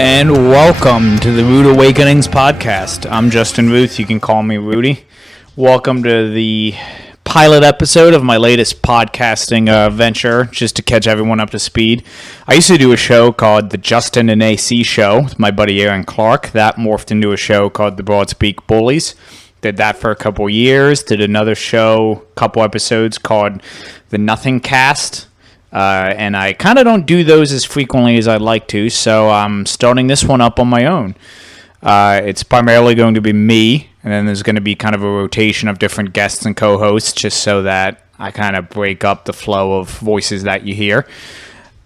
And welcome to the Rude Awakenings podcast. I'm Justin Ruth. You can call me Rudy. Welcome to the pilot episode of my latest podcasting venture, just to catch everyone up to speed. I used to do a show called The Justin and AC Show with my buddy Aaron Clark. That morphed into a show called The Broadspeak Bullies. Did that for a couple years. Did another show, couple episodes called The Nothing Cast. And I kind of don't do those as frequently as I'd like to, so I'm starting this one up on my own. It's primarily going to be me, and then there's going to be kind of a rotation of different guests and co-hosts, just so that I kind of break up the flow of voices that you hear.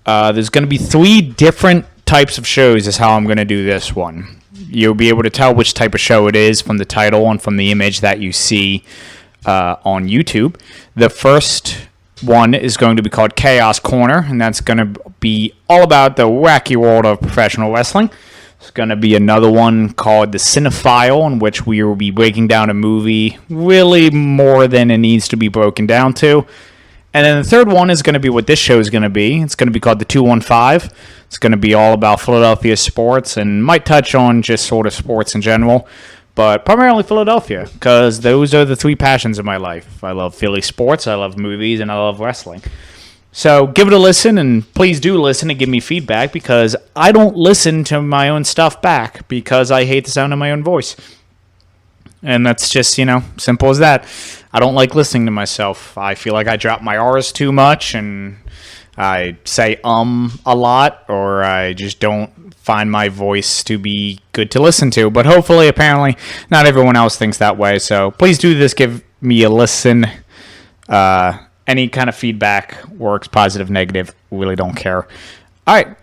There's going to be 3 different types of shows is how I'm going to do this one. You'll be able to tell which type of show it is from the title and from the image that you see on YouTube. The first one is going to be called Chaos Corner, and that's going to be all about the wacky world of professional wrestling. There's going to be another one called The Cinephile, in which we will be breaking down a movie really more than it needs to be broken down to. And then the third one is going to be what this show is going to be. It's going to be called The 215. It's going to be all about Philadelphia sports and might touch on just sort of sports in general, but primarily Philadelphia, because those are the 3 passions of my life. I love Philly sports, I love movies, and I love wrestling. So give it a listen, and please do listen and give me feedback, because I don't listen to my own stuff back because I hate the sound of my own voice. And that's just, simple as that. I don't like listening to myself. I feel like I drop my R's too much, and I say a lot, or I just don't find my voice to be good to listen to. But hopefully, apparently, not everyone else thinks that way. So please do this. Give me a listen. Any kind of feedback works, positive, negative. Really don't care. All right.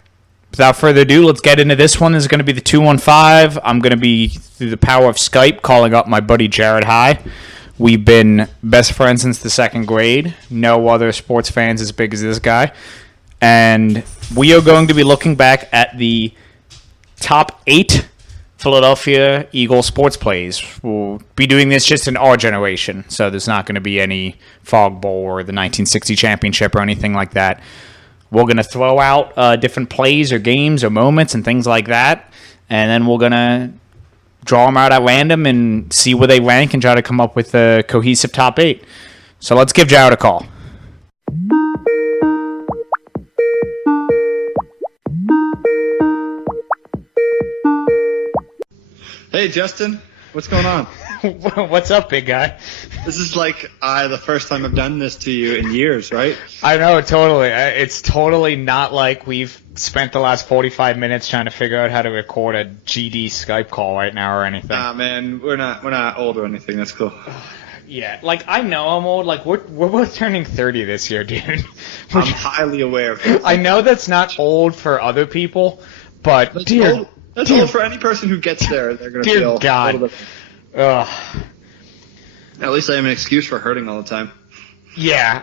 Without further ado, let's get into this one. This is going to be the 215. I'm going to be, through the power of Skype, calling up my buddy Jared High. We've been best friends since the 2nd grade. No other sports fans as big as this guy. And we are going to be looking back at the top 8 Philadelphia Eagles sports plays. We'll be doing this just in our generation, so there's not going to be any Fog Bowl or the 1960 championship or anything like that. We're going to throw out different plays or games or moments and things like that, and then we're going to draw them out at random and see where they rank and try to come up with a cohesive top 8. So let's give Jared a call. Hey, Justin. What's going on? What's up, big guy? This is like the first time I've done this to you in years, right? I know, totally. It's totally not like we've spent the last 45 minutes trying to figure out how to record a GD Skype call right now or anything. Nah, man, we're not old or anything. That's cool. Yeah, like, I know I'm old. Like, we're both turning 30 this year, dude. I'm highly aware of that. I know that's not old for other people, but that's old for any person who gets there. They're going to feel God. a little bit. Ugh. At least I have an excuse for hurting all the time. Yeah,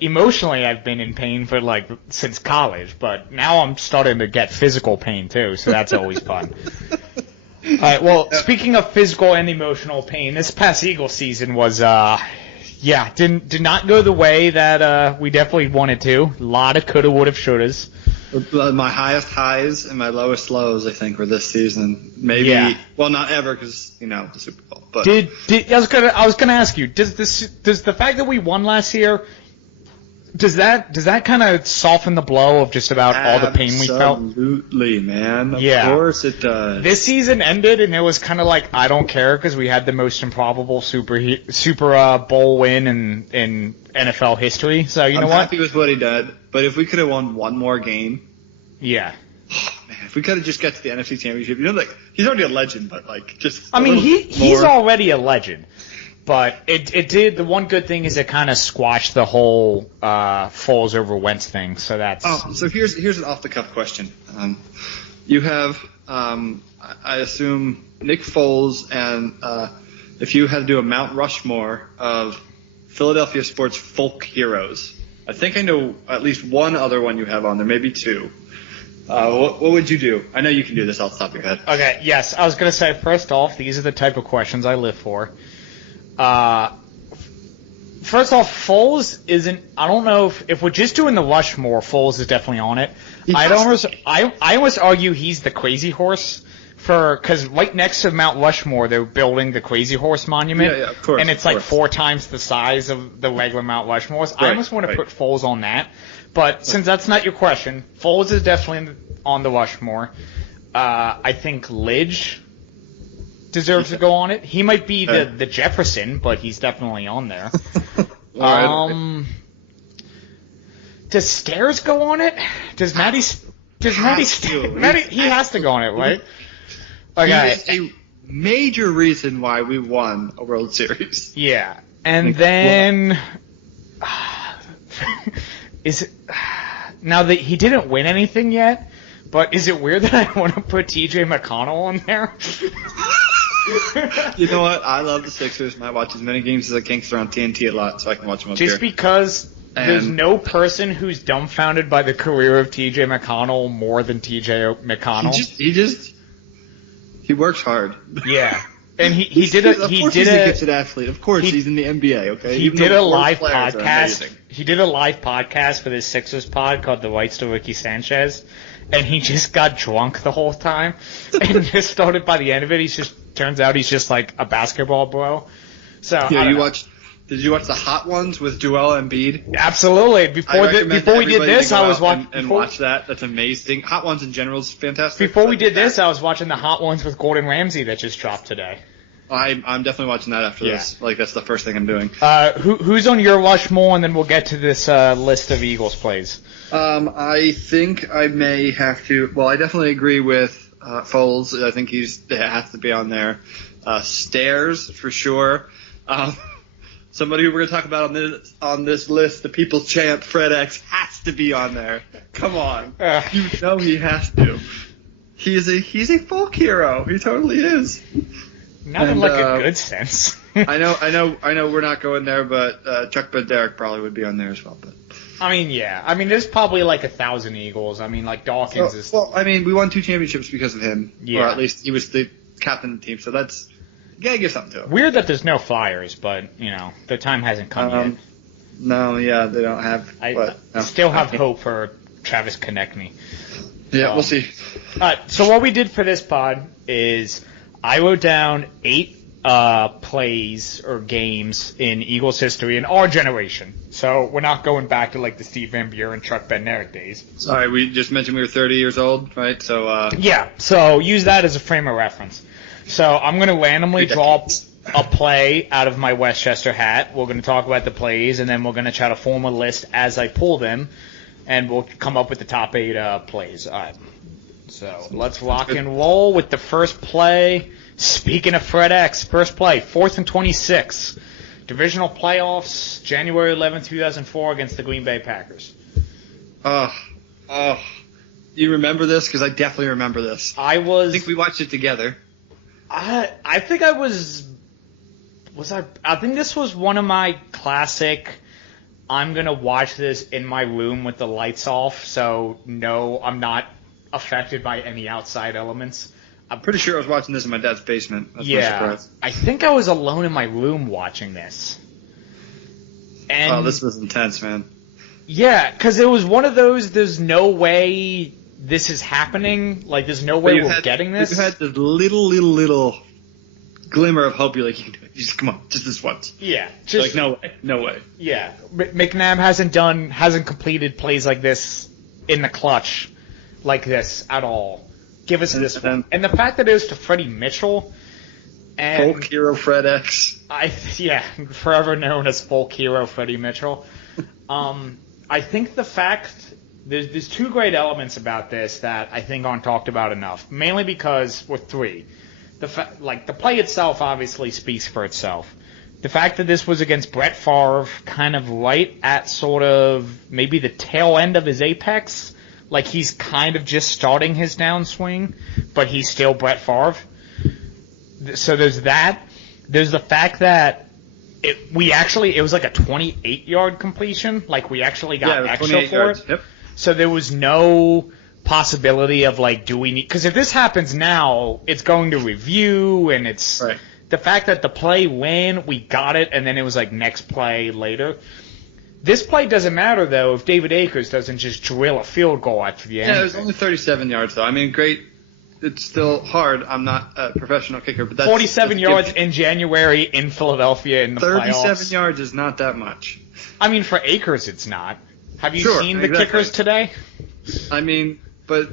emotionally I've been in pain for, since college, but now I'm starting to get physical pain, too, so that's always fun. All right, well, speaking of physical and emotional pain, this past Eagle season was, did not go the way that we definitely wanted to. A lot of coulda, woulda, shouldas. My highest highs and my lowest lows, I think, were this season. Maybe, well, not ever, because the Super Bowl. But I was gonna ask you, does the fact that we won last year, does that kind of soften the blow of just about all the pain we felt? Absolutely, man. Of course it does. This season ended, and it was kind of like, I don't care, because we had the most improbable Super Bowl win in NFL history. So I'm happy with what he did, but if we could have won one more game, man, if we could have just got to the NFC Championship, he's already a legend, but just. He's already a legend. But it did. The one good thing is it kind of squashed the whole Foles over Wentz thing. So that's. So here's an off the cuff question. You have, I assume, Nick Foles, and if you had to do a Mount Rushmore of Philadelphia sports folk heroes, I think I know at least one other one you have on there, maybe 2. What would you do? I know you can do this off the top of your head. Okay. Yes, I was gonna say, first off, these are the type of questions I live for. first off, Foles isn't. I don't know if we're just doing the Rushmore. Foles is definitely on it. I almost argue he's the Crazy Horse because right next to Mount Rushmore they're building the Crazy Horse monument. Yeah, of course. And it's like 4 times the size of the regular Mount Rushmore. I almost want to put Foles on that. But since that's not your question, Foles is definitely on the Rushmore. I think Lidge deserves to go on it. He might be the Jefferson, but he's definitely on there. Does Stairs go on it? Does Matty? Matty? He has to go on it, right? Okay. He is a major reason why we won a World Series. Yeah, and then is it now that he didn't win anything yet? But is it weird that I want to put T.J. McConnell on there? You know what? I love the Sixers, and I watch as many games as I can because they're on TNT a lot, so I can watch them up Just here. because there's no person who's dumbfounded by the career of T.J. McConnell more than T.J. McConnell. He works hard. Yeah. And he's a gifted athlete. Of course, he's in the NBA. Okay, he did a live podcast. He did a live podcast for this Sixers pod called "The Rights to Ricky Sanchez," and he just got drunk the whole time, and just started by the end of it. Turns out he's just like a basketball bro. So yeah, Did you watch the Hot Ones with Joel Embiid? Absolutely. Before we did this, I was watching and watch that. That's amazing. Hot Ones in general is fantastic. Before we did this, I was watching the Hot Ones with Gordon Ramsay that just dropped today. I'm definitely watching that after this. Like that's the first thing I'm doing. Who's on your Rushmore, and then we'll get to this list of Eagles plays. I think I may have to. Well, I definitely agree with Foles. I think he has to be on there. Stairs for sure. Somebody who we're going to talk about on this list, the People's Champ, Fred X, has to be on there. Come on. You know he has to. He's a folk hero. He totally is. Not in like a good sense. I know we're not going there, but Chuck Bednarik probably would be on there as well. But I mean, yeah. I mean, there's probably like 1,000 Eagles. I mean, like Dawkins is... Well, I mean, we won 2 championships because of him. Yeah. Or at least he was the captain of the team, so that's... You gotta give something to him. Weird that there's no Flyers, but, the time hasn't come yet. No, yeah, they don't have... I still have hope for Travis Konechny. Yeah, we'll see. So what we did for this pod is I wrote down 8 plays or games in Eagles history in our generation. So we're not going back to like the Steve Van Buren, Chuck Bednarik days. Sorry, we just mentioned we were 30 years old, right? So yeah, so use that as a frame of reference. So I'm going to randomly draw a play out of my Westchester hat. We're going to talk about the plays, and then we're going to try to form a list as I pull them, and we'll come up with the top 8 plays. All right. So let's rock and roll with the first play. Speaking of Fred X, first play, 4th and 26. Divisional playoffs, January 11, 2004 against the Green Bay Packers. You remember this? Because I definitely remember this. I think we watched it together. I think I was I think this was one of my classic, I'm going to watch this in my room with the lights off, so no, I'm not affected by any outside elements. I'm pretty sure I was watching this in my dad's basement. That's my surprise. I think I was alone in my room watching this. And this was intense, man. Yeah, because it was one of those, there's no way this is happening. Like, there's no way we're getting this. You had this little glimmer of hope. You're like, you can do it. Just come on, just this once. Yeah. Just, like, no way. Yeah. McNabb hasn't completed plays like this in the clutch like this at all. Give us this one. And the fact that it was to Freddie Mitchell. And folk hero Fred X. Forever known as folk hero Freddie Mitchell. I think the fact there's 2 great elements about this that I think aren't talked about enough. Mainly because with 3, the play itself obviously speaks for itself. The fact that this was against Brett Favre, kind of right at sort of maybe the tail end of his apex. Like he's kind of just starting his downswing, but he's still Brett Favre. So there's that. There's the fact that it was like a 28-yard completion. Like we actually got extra for it. Yep. So there was no possibility of like, do we need? Because if this happens now, it's going to review and it's the fact that the play ran, we got it, and then it was like next play later. This play doesn't matter, though, if David Akers doesn't just drill a field goal after the end. Yeah, it was only 37 yards, though. I mean, great. It's still hard. I'm not a professional kicker, but that's 47 yards in January in Philadelphia in the 37 playoffs. yards is not that much. I mean, for Akers, it's not. Have you seen the exactly. kickers today? I mean, but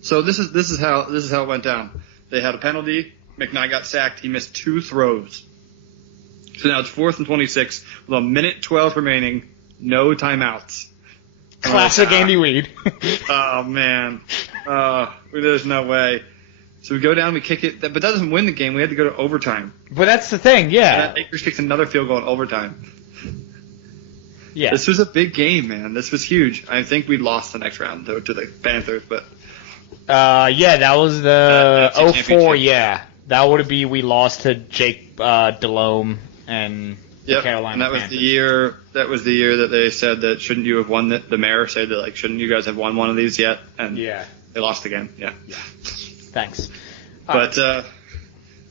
so this is how it went down. They had a penalty. McKnight got sacked. He missed 2 throws. So now it's 4th and 26 with a minute 12 remaining. No timeouts. Classic Andy Reid. Oh man, there's no way. So we go down, we kick it, but that doesn't win the game. We had to go to overtime. But that's the thing, yeah. And Akers kicked another field goal in overtime. Yeah. This was a big game, man. This was huge. I think we lost the next round though to the Panthers, but yeah, that was the that's a 04. Yeah, that would be we lost to Jake Delhomme and the Carolina and that Panthers. was the year. That was the year that they said that shouldn't you have won the mayor said that like shouldn't you guys have won one of these yet? And they lost again. Yeah. Thanks. But all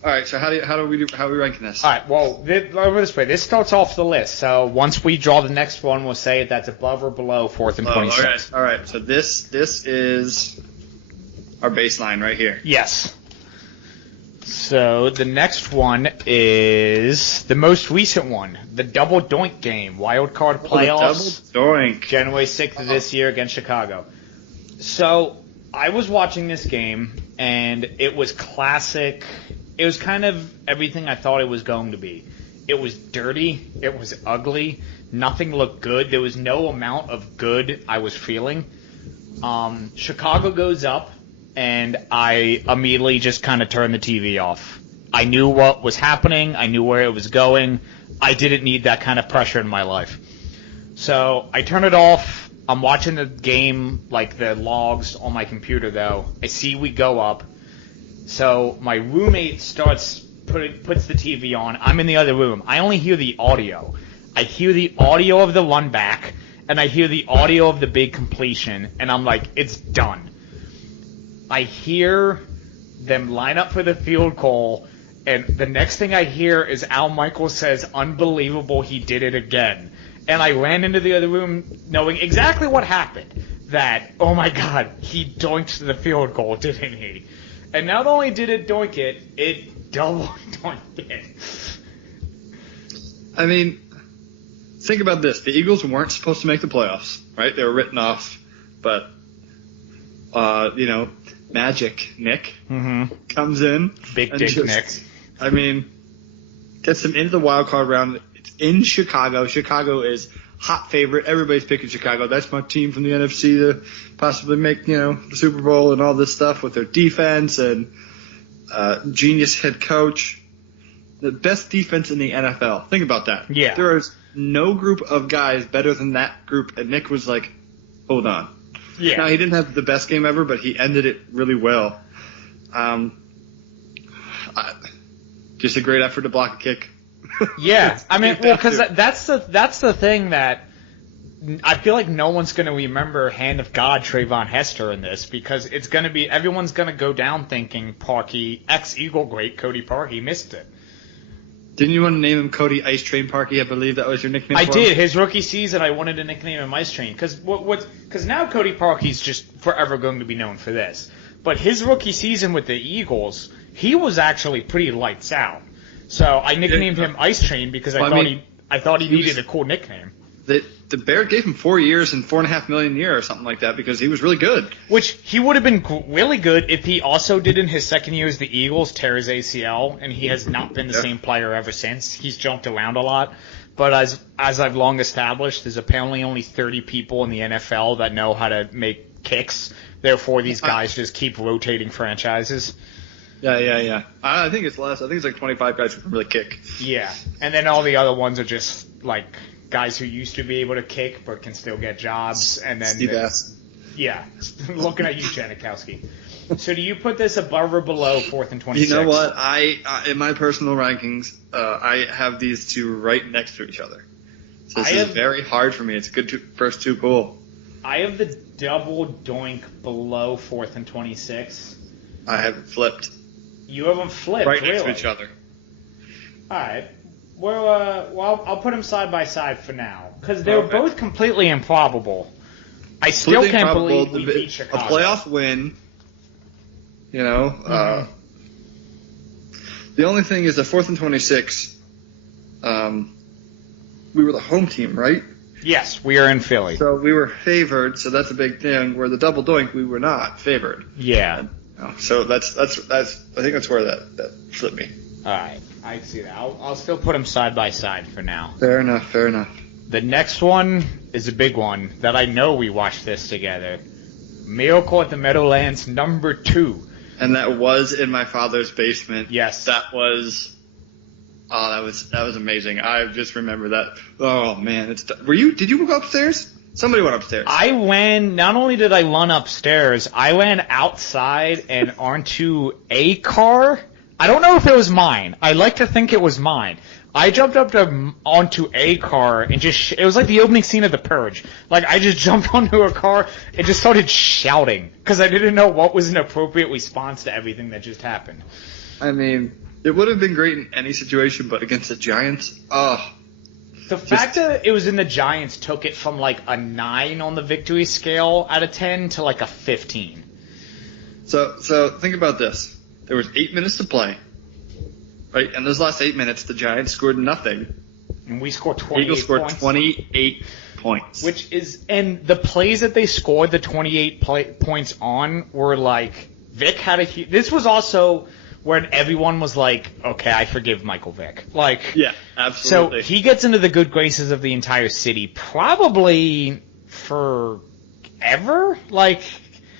right. So how are we ranking this? All right. Well, over this way, this starts off the list. So once we draw the next one, we'll say if that's above or below 4th and 26. All right. So this is our baseline right here. Yes. So the next one is the most recent one, the double doink game, wild card playoffs. Double doink. January 6th of this year against Chicago. So I was watching this game, and it was classic. It was kind of everything I thought it was going to be. It was dirty. It was ugly. Nothing looked good. There was no amount of good I was feeling. Chicago goes up, and I immediately just kind of turned the TV off. I knew what was happening. I knew where it was going. I didn't need that kind of pressure in my life. So I turn it off. I'm watching the game, like the logs on my computer, though. I see we go up. So my roommate puts the TV on. I'm in the other room. I only hear the audio. I hear the audio of the run back, and I hear the audio of the big completion, and I'm like, it's done. I hear them line up for the field goal, and the next thing I hear is Al Michaels says, "Unbelievable, he did it again." And I ran into the other room knowing exactly what happened. That, oh my God, he doinked the field goal, didn't he? And not only did it doink it, it double doinked it. I mean, think about this. The Eagles weren't supposed to make the playoffs, right? They were written off, but, Magic Nick comes in. Big Dick Nick. I mean, gets them into the wild card round. It's in Chicago. Chicago is hot favorite. Everybody's picking Chicago. That's my team from the NFC to possibly make, the Super Bowl and all this stuff with their defense and genius head coach. The best defense in the NFL. Think about that. Yeah. There is no group of guys better than that group. And Nick was like, hold on. Yeah. Now, he didn't have the best game ever, but he ended it really well. Just a great effort to block a kick. Yeah, I mean, well, because that's the thing that I feel like no one's going to remember Hand of God Trayvon Hester in this because it's going to be everyone's going to go down thinking Parkey, ex-Eagle great Cody Parkey missed it. Didn't you want to name him Cody Ice Train Parkey? I believe that was your nickname. I for did. him? His rookie season, I wanted to nickname him Ice Train because now Cody Parkey's just forever going to be known for this. But his rookie season with the Eagles, he was actually pretty lights out. So I nicknamed him Ice Train because I thought he needed a cool nickname. The Bears gave him 4 years and $4.5 million a year or something like that because he was really good. Which he would have been really good if he also did in his second year as the Eagles, tear his ACL, and he has not been the same player ever since. He's jumped around a lot. But as I've long established, there's apparently only 30 people in the NFL that know how to make kicks. Therefore, these guys just keep rotating franchises. Yeah. I think it's less. I think it's like 25 guys who can really kick. Yeah, and then all the other ones are just like guys who used to be able to kick but can still get jobs. And then Steve Ass. Yeah, looking at you, Janikowski. So do you put this above or below 4th and 26? You know what? I in my personal rankings, I have these two right next to each other. So this is very hard for me. It's a good first two pool. I have the double doink below 4th and 26. I have it flipped. You have them flipped, right really? next to each other. All right. Well, I'll put them side by side for now because they're both completely improbable. I still can't believe we beat Chicago. A playoff win. You know, the only thing is the 4th and 26. We were the home team, right? Yes, we are in Philly. So we were favored. So that's a big thing. Where the double doink, we were not favored. Yeah. So that's I think that's where that flipped me. All right, I see that. I'll still put them side by side for now. Fair enough. The next one is a big one that I know we watched this together. Miracle at the Meadowlands #2. And that was in my father's basement. Yes. That was amazing. I just remember that. Oh man, did you go upstairs? Somebody went upstairs. Not only did I run upstairs, I ran outside and onto a car. I don't know if it was mine. I like to think it was mine. I jumped up onto a car and it was like the opening scene of The Purge. Like, I just jumped onto a car and just started shouting because I didn't know what was an appropriate response to everything that just happened. I mean, it would have been great in any situation, but against the Giants, the fact that it was in the Giants took it from like a 9 on the victory scale out of 10 to like a 15. So think about this. There was 8 minutes to play. Right, and those last 8 minutes, the Giants scored nothing. And we scored 28 points. Eagles scored 28 points. And the plays that they scored the 28 points on were like, Vic had this was also when everyone was like, okay, I forgive Michael Vick. Like, yeah, absolutely. So he gets into the good graces of the entire city, probably forever. Like,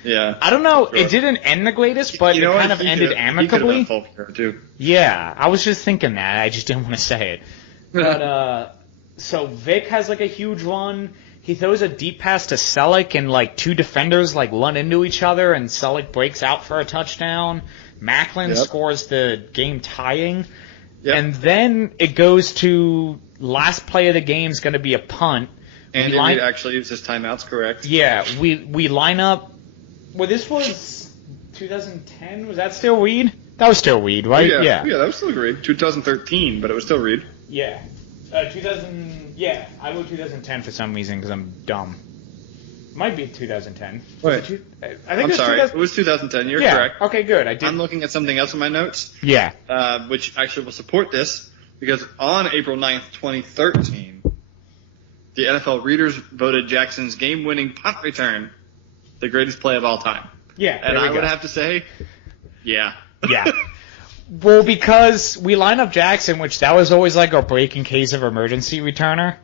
yeah, I don't know. Sure. It didn't end the greatest, but it kind of ended amicably. He could have been too. Yeah, I was just thinking that. I just didn't want to say it. But so Vic has like a huge run. He throws a deep pass to Selleck, and like 2 defenders like run into each other, and Selleck breaks out for a touchdown. Macklin scores the game tying. Yep. And then it goes to last play of the game is going to be a punt. Andy Reid actually used his timeouts, correct? Yeah, we line up. Well, this was 2010. Was that still Reid? That was still Reid, right? Yeah, that was still Reid. 2013, but it was still Reid. Yeah. 2000. Yeah, I wrote 2010 for some reason because I'm dumb. Might be 2010. Wait. I think I'm sorry. It was 2010. You're correct. Okay, good. I'm looking at something else in my notes. Yeah. Which actually will support this because on April 9th, 2013, the NFL readers voted Jackson's game-winning punt return the greatest play of all time. Yeah. And I would have to say, yeah. Yeah. Well, because we line up Jackson, which that was always like our break in case of emergency returner.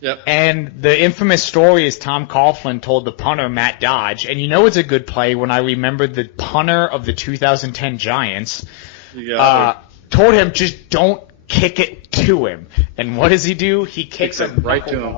Yep. And the infamous story is Tom Coughlin told the punter, Matt Dodge, and you know it's a good play when I remembered the punter of the 2010 Giants told him, just don't kick it to him. And what does he do? He kicks it right to him.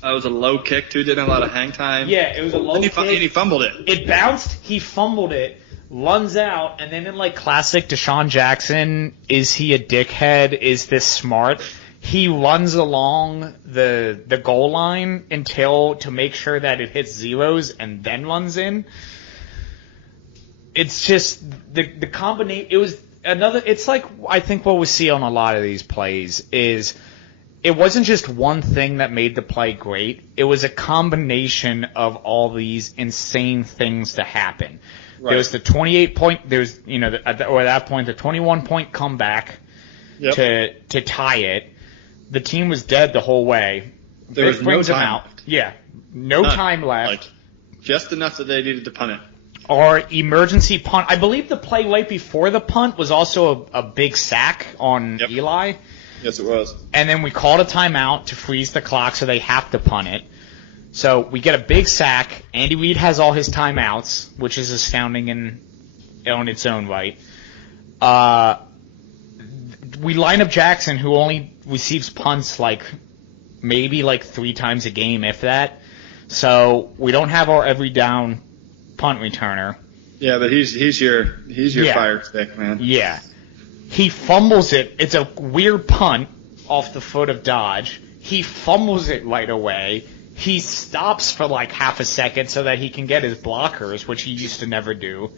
That was a low kick, too. Didn't have a lot of hang time. Yeah, it was a low kick. And he fumbled it. It bounced. He fumbled it. Runs out, and then in like classic Deshaun Jackson, is he a dickhead? Is this smart? He runs along the goal line to make sure that it hits zeros and then runs in. It's just the combination. It was another. It's like I think what we see on a lot of these plays is it wasn't just one thing that made the play great. It was a combination of all these insane things to happen. Right. There was the 28-point. There's at that point the 21-point comeback to tie it. The team was dead the whole way. There was no time left. Yeah, no time left. Like, just enough that they needed to punt it. Our emergency punt. I believe the play right before the punt was also a big sack on Eli. Yes, it was. And then we called a timeout to freeze the clock, so they have to punt it. So we get a big sack. Andy Reid has all his timeouts, which is astounding on its own right. We line up Jackson, who only receives punts maybe 3 times a game, if that. So we don't have our every down punt returner. Yeah, but he's your fire stick, man. Yeah. He fumbles it. It's a weird punt off the foot of Dodge. He fumbles it right away. he stops for like half a second so that he can get his blockers, which he used to never do,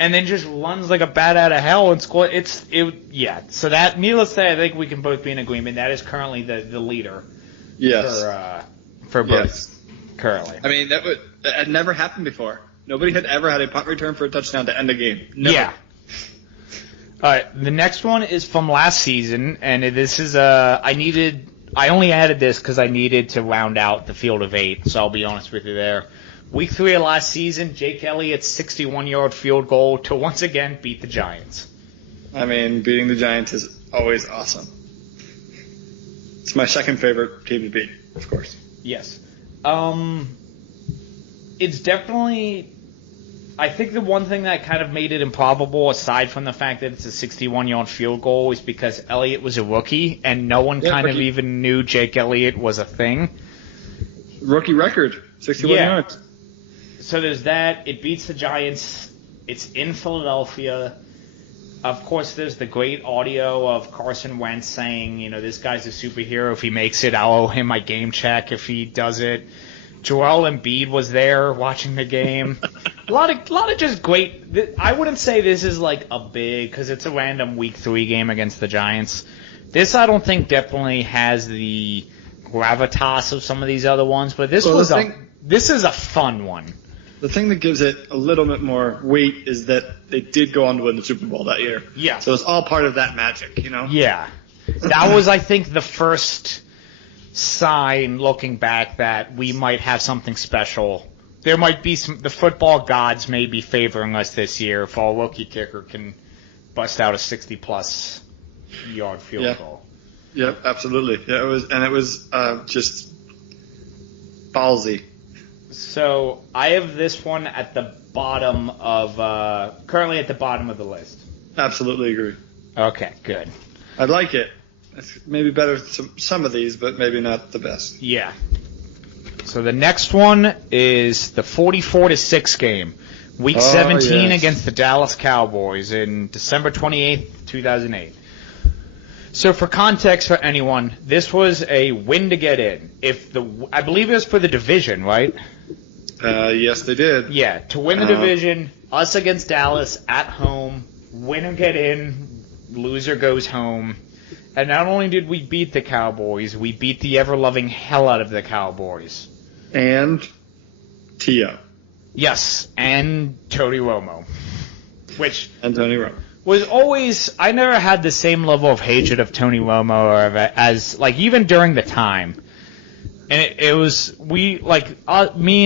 and then just runs like a bat out of hell and score. Yeah. So that, needless to say, I think we can both be in agreement. That is currently the leader. Yes. For both currently. I mean, that had never happened before. Nobody had ever had a punt return for a touchdown to end a game. Never. Yeah. All right. The next one is from last season, and this is I only added this because I needed to round out the field of 8, so I'll be honest with you there. Week 3 of last season, Jake Elliott's 61-yard field goal to once again beat the Giants. I mean, beating the Giants is always awesome. It's my second favorite team to beat, of course. Yes. It's definitely... I think the one thing that kind of made it improbable, aside from the fact that it's a 61-yard field goal, is because Elliott was a rookie, and no one of even knew Jake Elliott was a thing. Rookie record, 61 yards. So there's that. It beats the Giants. It's in Philadelphia. Of course, there's the great audio of Carson Wentz saying, this guy's a superhero. If he makes it, I'll owe him my game check if he does it. Joel Embiid was there watching the game. A lot of just great. I wouldn't say this is like a big, because it's a random Week 3 game against the Giants. This, I don't think, definitely has the gravitas of some of these other ones, but this is a fun one. The thing that gives it a little bit more weight is that they did go on to win the Super Bowl that year. Yeah. So it's all part of that magic, Yeah. That was, I think, the first sign, looking back, that we might have something special. There might be the football gods may be favoring us this year if our rookie kicker can bust out a 60-plus yard field goal. Yep, absolutely. Yeah, it was just ballsy. So I have this one at the bottom of currently at the bottom of the list. Absolutely agree. Okay, good. I like it. It's maybe better than some of these, but maybe not the best. Yeah. So the next one is the 44-6 game, Week 17 against the Dallas Cowboys in December 28th, 2008. So for context for anyone, this was a win to get in. I believe it was for the division, right? Yes, they did. Yeah, to win the division, us against Dallas at home, win or get in, loser goes home. And not only did we beat the Cowboys, we beat the ever-loving hell out of the Cowboys. And Tio. Yes, and Tony Romo. And Tony Romo. Was always, I never had the same level of hatred of Tony Romo as, like, even during the time. And it was, me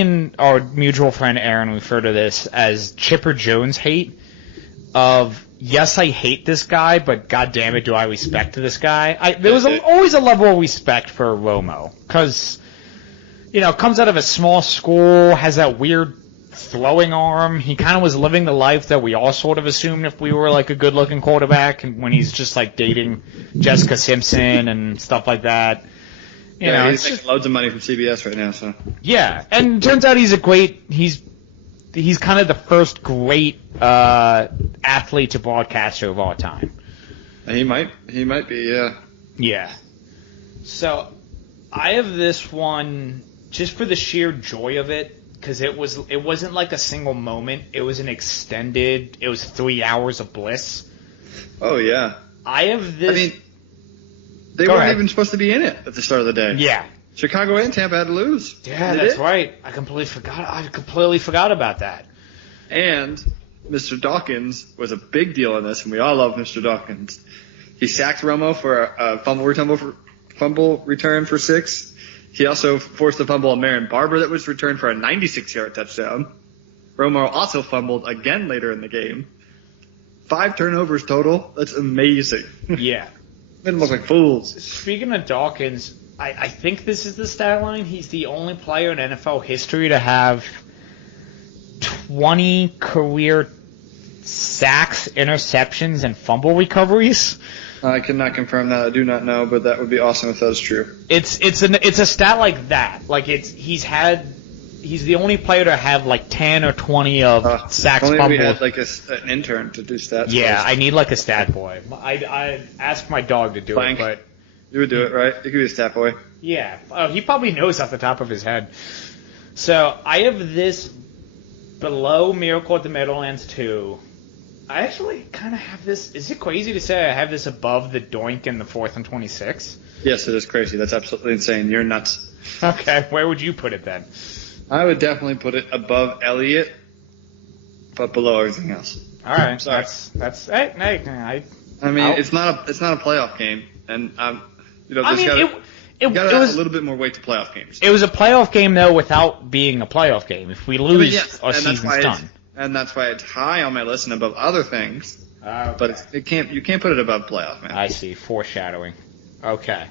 and our mutual friend Aaron refer to this as Chipper Jones hate of, yes, I hate this guy, but god damn it, do I respect this guy. There was always a level of respect for Romo, because, comes out of a small school, has that weird throwing arm. He kind of was living the life that we all sort of assumed if we were like a good-looking quarterback, and when he's just like dating Jessica Simpson and stuff like that. He's making loads of money from CBS right now, so. Yeah, and it turns out he's kind of the first great athlete to broadcaster of all time. He might be, yeah. Yeah. So I have this one just for the sheer joy of it, because it wasn't like a single moment. It was it was 3 hours of bliss. Oh yeah. I have this. I mean, they weren't even supposed to be in it at the start of the day. Yeah. Chicago and Tampa had to lose. Yeah, that's right. I completely forgot about that. And Mr. Dawkins was a big deal in this, and we all love Mr. Dawkins. He sacked Romo for a fumble return for 6. He also forced a fumble on Marion Barber that was returned for a 96-yard touchdown. Romo also fumbled again later in the game. 5 turnovers total. That's amazing. Yeah. Made them look like fools. Speaking of Dawkins, I think this is the stat line. He's the only player in NFL history to have 20 career sacks, interceptions, and fumble recoveries. I cannot confirm that. I do not know, but that would be awesome if that is true. It's a stat like that. Like he's the only player to have like 10 or 20 of sacks, fumbles. Only we had like an intern to do stats. Yeah, I need like a stat boy. I asked my dog to do it, but you would do it, right? You could be a stat boy. Yeah. Oh, he probably knows off the top of his head. So I have this below Miracle at the Meadowlands 2. I actually kind of have this. Is it crazy to say I have this above the Doink and the 4th and 26? Yes, it is crazy. That's absolutely insane. You're nuts. Okay, where would you put it then? I would definitely put it above Elliott, but below everything else. All right, Sorry. that's. Hey, it's not a playoff game, and there's it was a little bit more weight to playoff games. It was a playoff game though, without being a playoff game. If we lose, our season's done. And that's why it's high on my list and above other things. Okay. But you can't put it above playoff, man. I see. Foreshadowing. Okay.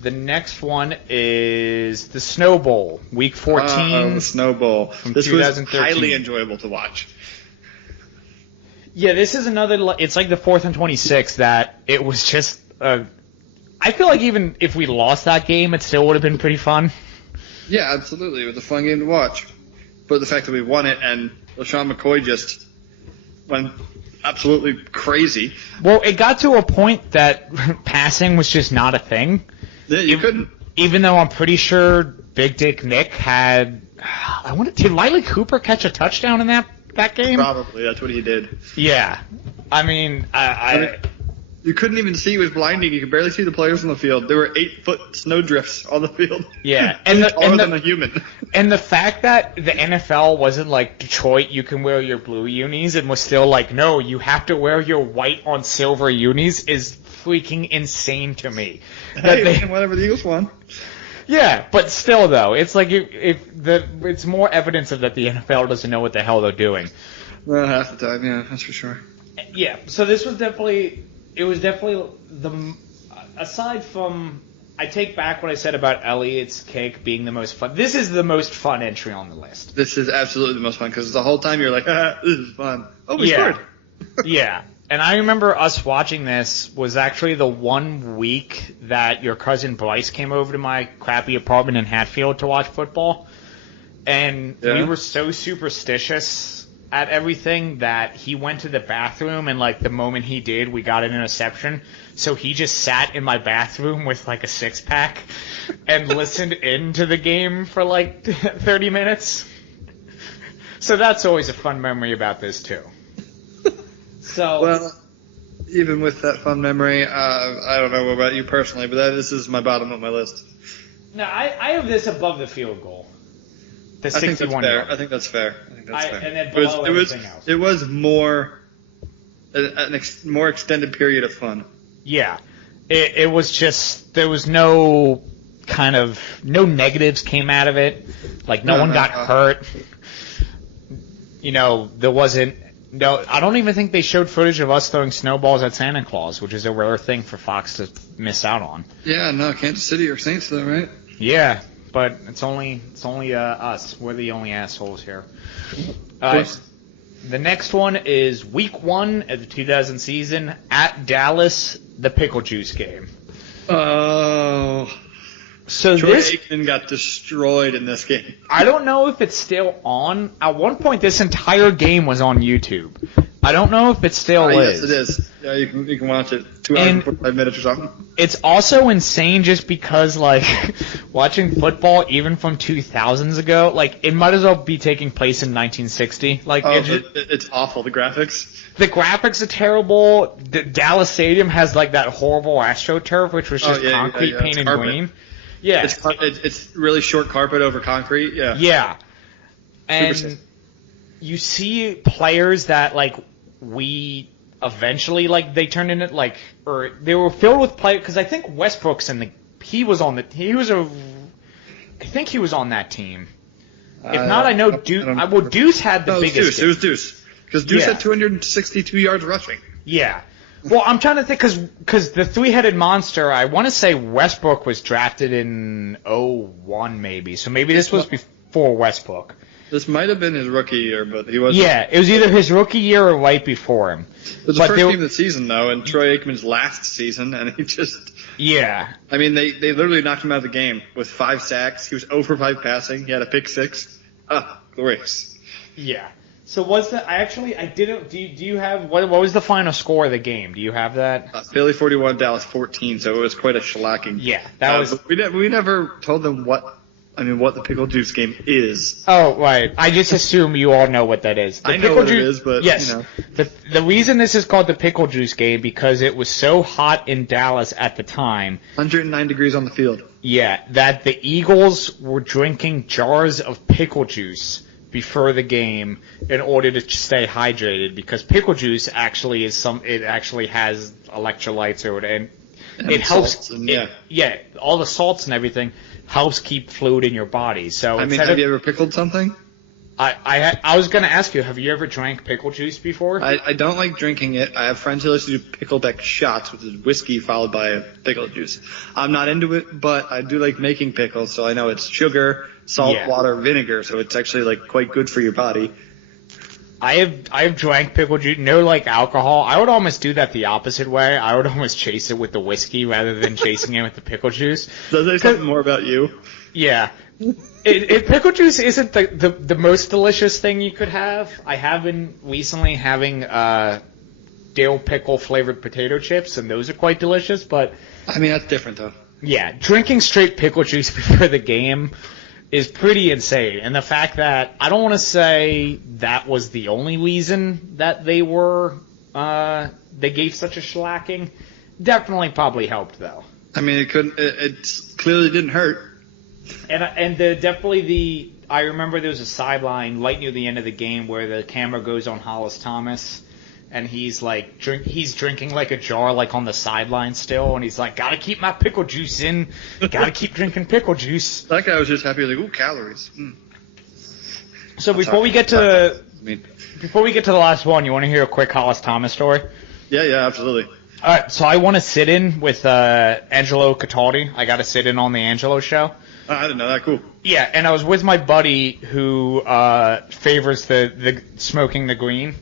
The next one is the Snow Bowl, Week 14. The Snow Bowl. This was 2013. highly enjoyable to watch. Yeah, this is another. It's like the 4th and 26 that it was just. I feel like even if we lost that game, it still would have been pretty fun. Yeah, absolutely. It was a fun game to watch. But the fact that we won it and LaShawn McCoy just went absolutely crazy. Well, it got to a point that passing was just not a thing. Yeah, you couldn't. Even though I'm pretty sure Big Dick Nick had. Did Riley Cooper catch a touchdown in that game? Probably. That's what he did. Yeah. I mean, you couldn't even see. It was blinding. You could barely see the players on the field. There were 8-foot snow drifts on the field. Yeah. Taller than a human. And the fact that the NFL wasn't like Detroit, you can wear your blue unis, and was still like, no, you have to wear your white on silver unis is freaking insane to me. Whatever the Eagles won. Yeah, but still though, it's like it's more evidence of that the NFL doesn't know what the hell they're doing. Well, half the time, yeah, that's for sure. Yeah, so this was definitely aside from, I take back what I said about Elliott's kick being the most fun. This is the most fun entry on the list. This is absolutely the most fun because the whole time you're like, this is fun. Oh, we scored. Yeah. And I remember us watching this was actually the one week that your cousin Bryce came over to my crappy apartment in Hatfield to watch football. And we were so superstitious at everything that he went to the bathroom, and like the moment he did, we got an interception. So he just sat in my bathroom with like a 6-pack and listened into the game for like 30 minutes. So that's always a fun memory about this too. So well, even with that fun memory, I don't know about you personally, but this is my bottom of my list. No, I have this above the field goal. The 61 I think that's fair. And then below everything else. It was more a more extended period of fun. Yeah. It was just, there was no negatives came out of it. Like, no one got hurt. There wasn't. No, I don't even think they showed footage of us throwing snowballs at Santa Claus, which is a rare thing for Fox to miss out on. Yeah, no, Kansas City or Saints though, right? Yeah, but it's only us. We're the only assholes here. The next one is Week 1 of the 2000 season at Dallas, the Pickle Juice game. Oh. So Troy Aikman got destroyed in this game. I don't know if it's still on. At one point, this entire game was on YouTube. I don't know if it still is. Yes, it is. Yeah, you can watch it. 2 hours and 45 minutes or something. It's also insane just because, like, watching football, even from 2000s ago, like, it might as well be taking place in 1960. Like, it's awful, the graphics. The graphics are terrible. The Dallas Stadium has, like, that horrible AstroTurf, which was just concrete painted green. Yeah. It's really short carpet over concrete. Yeah. Yeah. And you see players that, like, we eventually, like, they turned into, like, or they were filled with players, because I think Westbrook's I think he was on that team. If not, I know Deuce. Deuce had the biggest. It was Deuce. Because Deuce had 262 yards rushing. Yeah. Well, I'm trying to think, because the three-headed monster, I want to say Westbrook was drafted in 2001 maybe, so maybe this was before Westbrook. This might have been his rookie year, but he wasn't. Yeah, it was either his rookie year or right before him. It was the first game of the season, though, and Troy Aikman's last season, and he just... Yeah. I mean, they literally knocked him out of the game with 5 sacks. He was over 5 passing. He had a pick 6. Glorious. Yeah. So I didn't. Do you have what was the final score of the game? Do you have that? Philly 41, Dallas 14. So it was quite a shellacking. Yeah, that was. We never told them what the pickle juice game is. Oh, right. I just assume you all know what that is. I know what it is, but yes. The reason this is called the pickle juice game because it was so hot in Dallas at the time. 109 degrees on the field. Yeah, that the Eagles were drinking jars of pickle juice before the game in order to stay hydrated because pickle juice actually has electrolytes or and it helps. All the salts and everything helps keep fluid in your body. So have you ever pickled something? I was going to ask you, have you ever drank pickle juice before? I don't like drinking it. I have friends who like to do pickleback shots, which is whiskey followed by pickle juice. I'm not into it, but I do like making pickles, so I know it's sugar, salt, water, vinegar, so it's actually quite good for your body. I've drank pickle juice, no alcohol. I would almost do that the opposite way. I would almost chase it with the whiskey rather than chasing it with the pickle juice. Does that say something more about you? Yeah. Pickle juice isn't the most delicious thing you could have. I have been recently having dill pickle flavored potato chips, and those are quite delicious, but... that's different, though. Yeah, drinking straight pickle juice before the game is pretty insane. And the fact that, I don't want to say that was the only reason that they gave such a shellacking. Definitely probably helped, though. It clearly didn't hurt. And I remember there was a sideline right near the end of the game where the camera goes on Hollis Thomas, and he's drinking a jar on the sideline still, and he's like, gotta keep my pickle juice in, gotta keep drinking pickle juice. That guy was just happy, ooh, calories. So before we get to the last one, you want to hear a quick Hollis Thomas story? Yeah, absolutely. All right, so I want to sit in with Angelo Cataldi. I got to sit in on the Angelo show. I didn't know that. Cool. Yeah, and I was with my buddy who favors the smoking the green,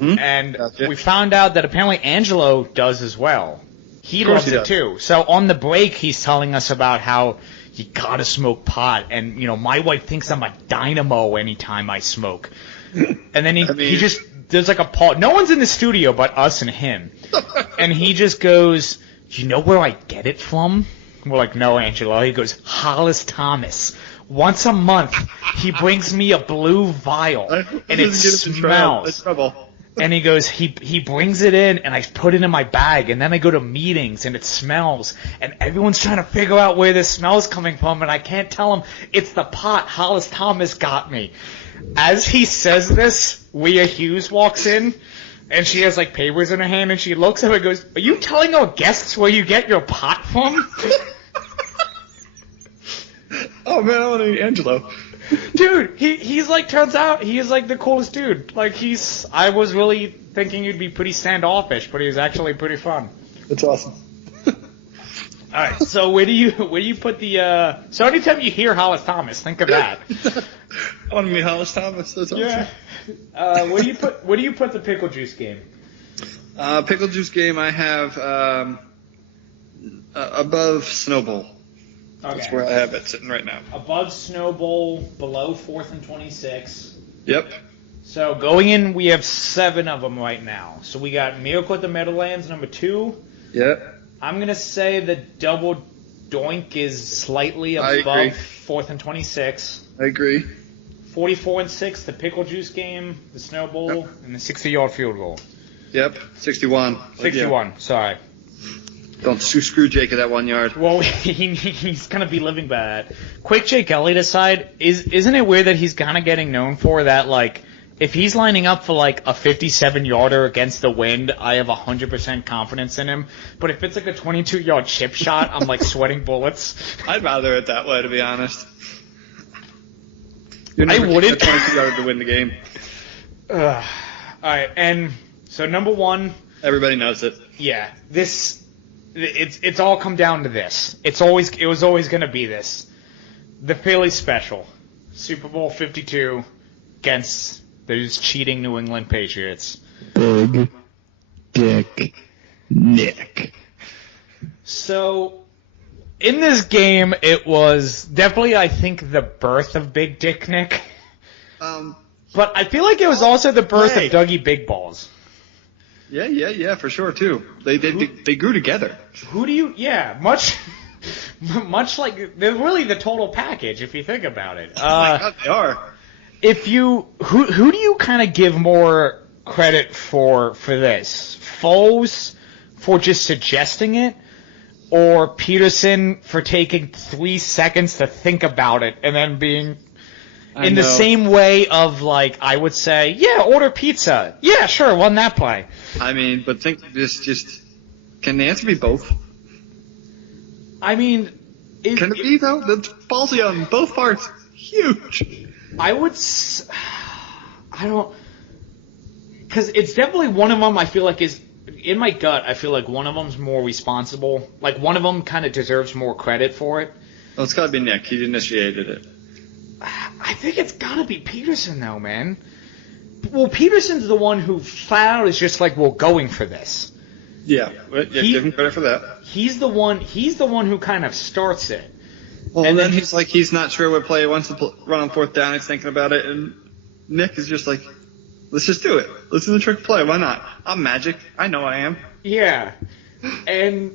and we found out that apparently Angelo does as well. He loves it too. So on the break, he's telling us about how you gotta smoke pot, and my wife thinks I'm a dynamo anytime I smoke. And then he just there's a pause. No one's in the studio but us and him, and he just goes, "Do you know where I get it from?" We're like, "No, Angelo." He goes, "Hollis Thomas. Once a month, he brings me a blue vial, and it smells." And he goes, he brings it in, and I put it in my bag, and then I go to meetings, and it smells, and everyone's trying to figure out where this smell's coming from, and I can't tell them it's the pot Hollis Thomas got me. As he says this, Leah Hughes walks in, and she has papers in her hand, and she looks at him and goes, "Are you telling our guests where you get your pot from?" Oh man, I want to meet Angelo. Dude, he's turns out he is the coolest dude. I was really thinking he'd be pretty standoffish, but he was actually pretty fun. That's awesome. All right, so where do you put the? So anytime you hear Hollis Thomas, think of that. I want to meet Hollis Thomas. That's awesome. Yeah. Where do you put the pickle juice game? Pickle juice game I have above Snowball. Okay. That's where I have it sitting right now. Above Snowball, below 4th and 26. Yep. So going in, we have 7 of them right now. So we got Miracle at the Meadowlands, number 2. Yep. I'm going to say the Double Doink is slightly above 4th and 26. I agree. 44 and 6, the Pickle Juice game, the Snowball, and the 60-yard field goal. Yep, 61. 61, sorry. Don't screw Jake at that 1 yard. Well, he's going to be living by that. Quick Jake Elliott aside, isn't it weird that he's kind of getting known for that, if he's lining up for, a 57-yarder against the wind, I have 100% confidence in him. But if it's a 22-yard chip shot, I'm, sweating bullets. I'd rather it that way, to be honest. I wouldn't. 22-yarder to win the game. All right, and so number 1. Everybody knows it. Yeah, it's all come down to this. It was always going to be this. The Philly Special, Super Bowl 52 against those cheating New England Patriots. Big Dick Nick. So, in this game, it was definitely, I think, the birth of Big Dick Nick. But I feel like it was also the birth of Dougie Big Balls. Yeah, for sure too. They grew together. Who do you? Yeah, much like they're really the total package if you think about it. Oh my God, they are. If you who do you kind of give more credit for this? Foles for just suggesting it, or Peterson for taking 3 seconds to think about it and then being in the same way of, like, I would say, yeah, order pizza. Yeah, sure, won that play. I mean, but think just can the answer be both? I mean, can it be though? That's ballsy on both parts. Huge. I don't, because it's definitely one of them. I feel like is in my gut. I feel like one of them's more responsible. Like one of them kind of deserves more credit for it. Well, it's got to be Nick. He initiated it. I think it's got to be Peterson, though, man. Well, Peterson's the one who flat out is just like, well, going for this. Yeah, give him credit for that. He's the one who kind of starts it. Well, and then he's like, he's not sure what play he wants to run on fourth down. He's thinking about it, and Nick is just like, let's just do it. Let's do the trick play. Why not? I'm Magic. I know I am. Yeah, and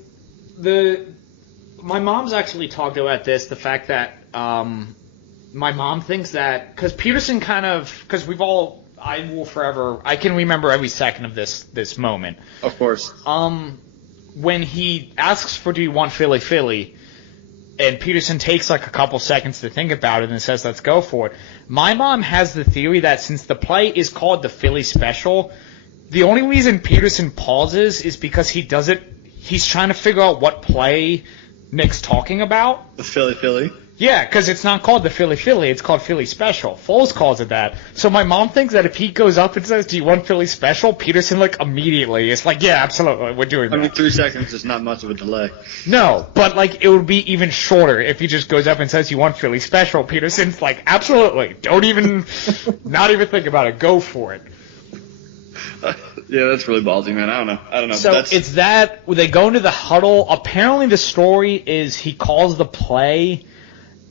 my mom's actually talked about this. The fact that my mom thinks that because Peterson because I can remember every second of this moment. Of course. When he asks for do you want Philly Philly, and Peterson takes like a couple seconds to think about it and says let's go for it. My mom has the theory that since the play is called the Philly Special, the only reason Peterson pauses is because he's trying to figure out what play Nick's talking about. The Philly Philly? Yeah, because it's not called the Philly Philly, it's called Philly Special. Foles calls it that. So my mom thinks that if he goes up and says, do you want Philly Special? Peterson, like, immediately is like, yeah, absolutely, we're doing that. I mean, 3 seconds is not much of a delay. No, but, like, it would be even shorter if he just goes up and says, you want Philly Special? Peterson's like, absolutely, not even think about it, go for it. Yeah, that's really ballsy, man. I don't know. So it's that, they go into the huddle. Apparently the story is he calls the play,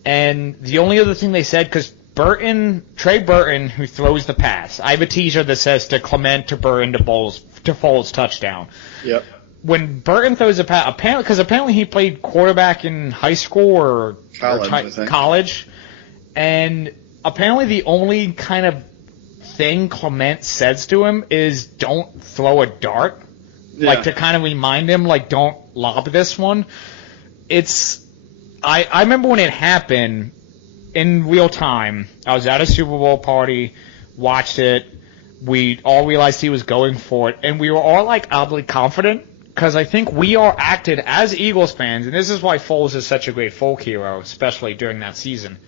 and the only other thing they said, because Trey Burton, who throws the pass, I have a t-shirt that says to Clement, to Burton, to Foles touchdown. Yep. When Burton throws a pass, apparently he played quarterback in high school or college, and apparently the only kind of thing Clement says to him is don't throw a dart, like to kind of remind him, like don't lob this one. I remember when it happened in real time. I was at a Super Bowl party, watched it. We all realized he was going for it, and we were all like oddly confident because I think we all acted as Eagles fans, and this is why Foles is such a great folk hero, especially during that season.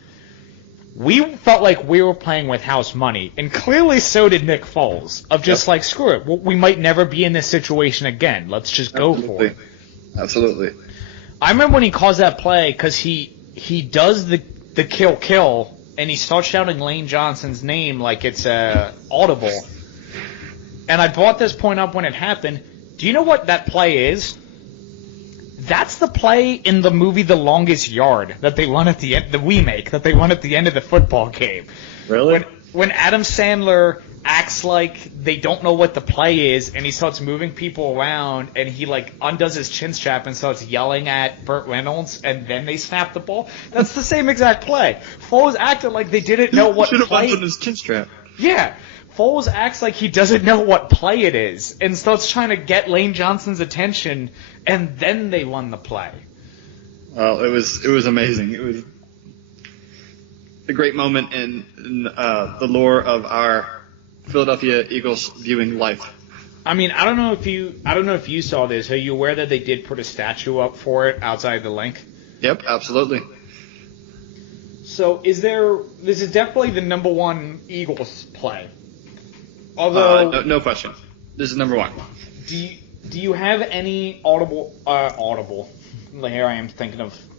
We felt like we were playing with house money, and clearly so did Nick Foles, of just like, screw it, we might never be in this situation again. Let's just go for it. Absolutely. I remember when he calls that play, because he does the kill, and he starts shouting Lane Johnson's name like it's audible. And I brought this point up when it happened. Do you know what that play is? That's the play in the movie The Longest Yard that they run at the end, the remake that they run at the end of the football game. Really? When Adam Sandler acts like they don't know what the play is, and he starts moving people around, and he like undoes his chin strap and starts yelling at Burt Reynolds, and then they snap the ball. That's the same exact play. Foles acted like they didn't know what play. Should have undone his chin strap. Yeah. Foles acts like he doesn't know what play it is and starts trying to get Lane Johnson's attention, and then they won the play. Well, it was amazing. It was a great moment in the lore of our Philadelphia Eagles viewing life. I mean, I don't know if you saw this. Are you aware that they did put a statue up for it outside the link? Yep, absolutely. So this is definitely the number one Eagles play. Although no question, this is number one. Do you have any audible? Here I am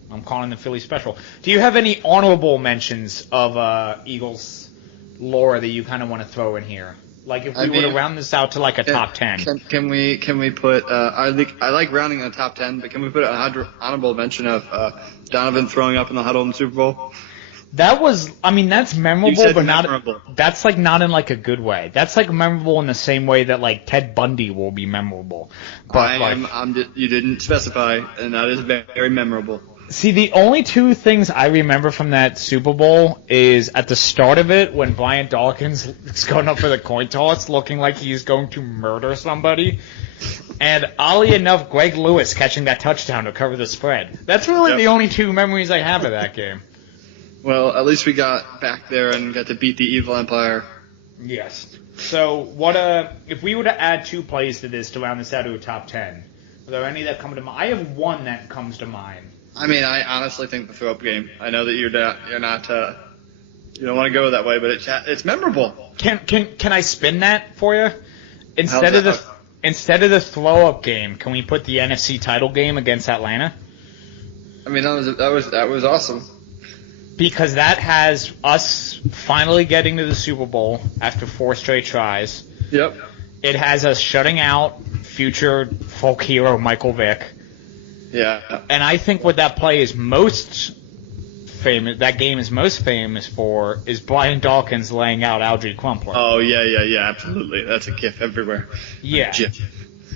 I'm calling the Philly Special. Do you have any honorable mentions of Eagles lore that you kind of want to throw in here? Like if we were to round this out to like a top 10. Can we put? I like rounding in the top 10, but can we put an honorable mention of Donovan throwing up in the huddle in the Super Bowl? That's memorable, You said but memorable. That's like not in like a good way. That's like memorable in the same way that like Ted Bundy will be memorable. But You didn't specify, and that is very memorable. see, the only two things I remember from that Super Bowl is at the start of it when Brian Dawkins is going up for the coin toss, looking like he's going to murder somebody. And oddly enough, Greg Lewis catching that touchdown to cover the spread. That's really the only two memories I have of that game. Well, at least we got back there and got to beat the evil empire. Yes. So, if we were to add two plays to this to round this out to a top 10, are there any that come to mind? I have one that comes to mind. I mean, I honestly think the throw-up game. I know that you're not you don't want to go that way, but it's memorable. Can I spin that for you? Instead of the throw-up game, can we put the NFC title game against Atlanta? I mean, that was awesome. Because that has us finally getting to the Super Bowl after 4 straight tries. Yep. It has us shutting out future folk hero Michael Vick. Yeah. And I think what that play is most famous, that game is most famous for, is Brian Dawkins laying out Algie Crumpler. Oh, yeah, absolutely. That's a GIF everywhere. Yeah. GIF.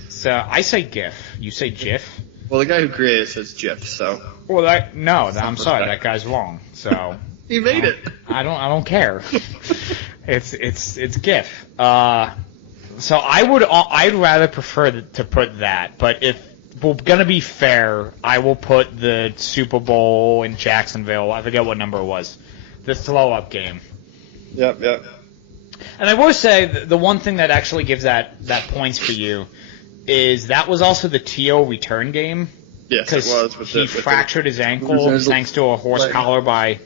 So I say GIF. You say GIF? Well, the guy who created it says GIF, so. Well, I'm sorry, that guy's wrong. So he made it. I don't care. it's GIF. So I'd rather prefer to put that, but if we're gonna be fair, I will put the Super Bowl in Jacksonville. I forget what number it was. The throw-up game. Yep. And I will say the one thing that actually gives that points for you is that was also the T.O. return game. Yes, it was. He fractured his ankle thanks to a horse collar by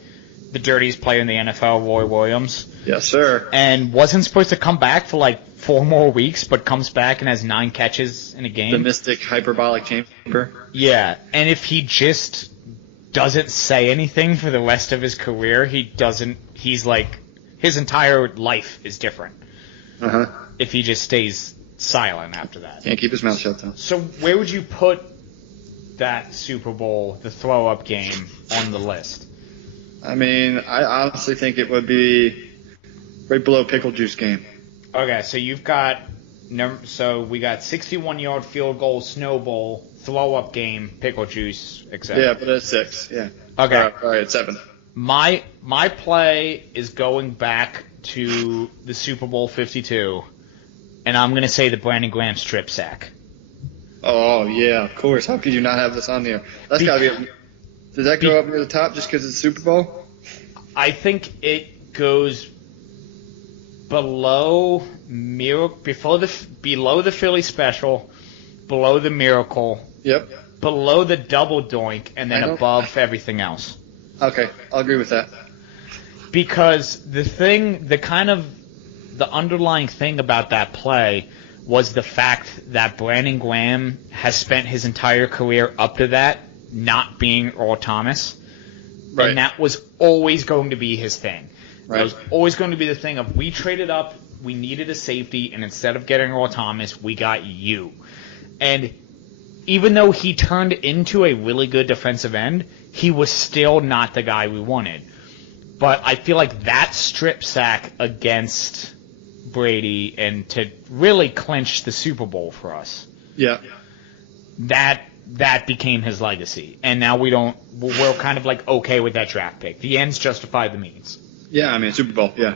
the dirtiest player in the NFL, Roy Williams. Yes, sir. And wasn't supposed to come back for like 4 more weeks, but comes back and has 9 catches in a game. The mystic hyperbolic chamber. Yeah, and if he just doesn't say anything for the rest of his career, he's like, his entire life is different. Uh-huh. If he just stays silent after that. Can't keep his mouth shut, though. So where would you put that Super Bowl, the throw-up game, on the list? I mean, I honestly think it would be right below Pickle Juice game. Okay, so you've got we got 61-yard field goal, Snow Bowl, throw-up game, Pickle Juice, etc. Yeah, but it's 6. Yeah. Okay. All right, it's 7. My play is going back to the Super Bowl 52, and I'm going to say the Brandon Graham strip sack. Oh, yeah, of course. How could you not have this on here? That's got to be... Does that go up near the top just because it's Super Bowl? I think it goes below the Philly Special, below the Miracle, Yep. below the Double Doink, and then above everything else. Okay, I'll agree with that. Because the underlying thing about that play was the fact that Brandon Graham has spent his entire career up to that not being Earl Thomas. Right. And that was always going to be his thing. Right. That was always going to be the thing of we traded up, we needed a safety, and instead of getting Earl Thomas, we got you. And even though he turned into a really good defensive end, he was still not the guy we wanted. But I feel like that strip sack against Brady and to really clinch the Super Bowl for us. Yeah. That became his legacy. And now we're kind of like okay with that draft pick. The ends justify the means. Yeah, I mean, Super Bowl, yeah.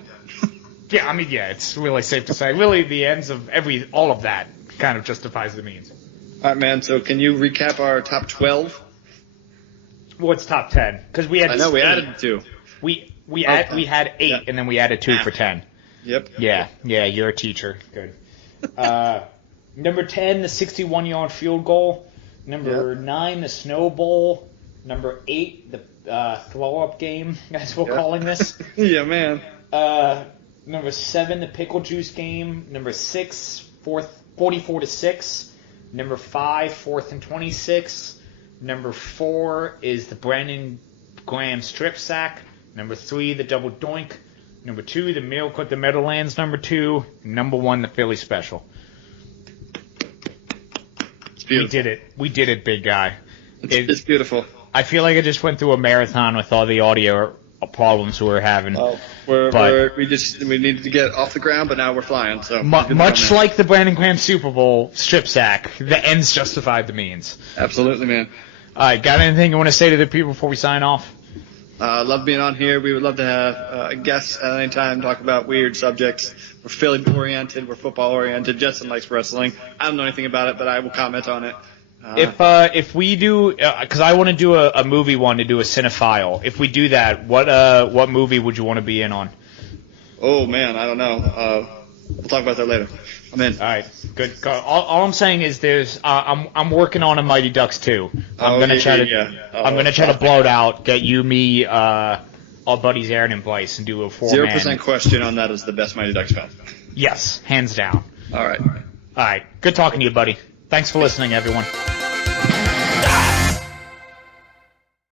Yeah, I mean, yeah, it's really safe to say. Really, the ends of all of that kind of justifies the means. All right, man, so can you recap our top 12? What's top 10? Because we had I know, we added 2. We had 8, and then we added 2 for 10. Yep. Yeah, you're a teacher. Good. Number 10, the 61-yard field goal. Number 9, the Snow Bowl. Number 8, the throw-up game, as we're calling this. Yeah, man. Number 7, the Pickle Juice game. Number 6, 44-6. Number 5, 4th and 26. Number 4 is the Brandon Graham strip sack. Number 3, the double doink. Number 2, the Miracle at the Meadowlands. Number 2, number 1, the Philly Special. It's beautiful. We did it, big guy. It's beautiful. I feel like I just went through a marathon with all the audio problems we were having. Oh, we needed to get off the ground, but now we're flying. So much like the Brandon Graham Super Bowl strip sack, the ends justified the means. Absolutely, man. All right, got anything you want to say to the people before we sign off? Love being on here. We would love to have guests at any time talk about weird subjects. We're Philly-oriented. We're football-oriented. Justin likes wrestling. I don't know anything about it, but I will comment on it. If we do, because I want to do a movie one to do a cinephile. If we do that, what movie would you want to be in on? Oh man, I don't know. We'll talk about that later. I'm in. All right, good. All I'm saying is I'm working on a Mighty Ducks 2. I'm gonna try to blow it out, get you, me, our buddies Aaron and Blyce, and do a 4-man. 0% question on that is the best Mighty Ducks film. Yes, hands down. All right. All right, good talking to you, buddy. Thanks for listening, everyone.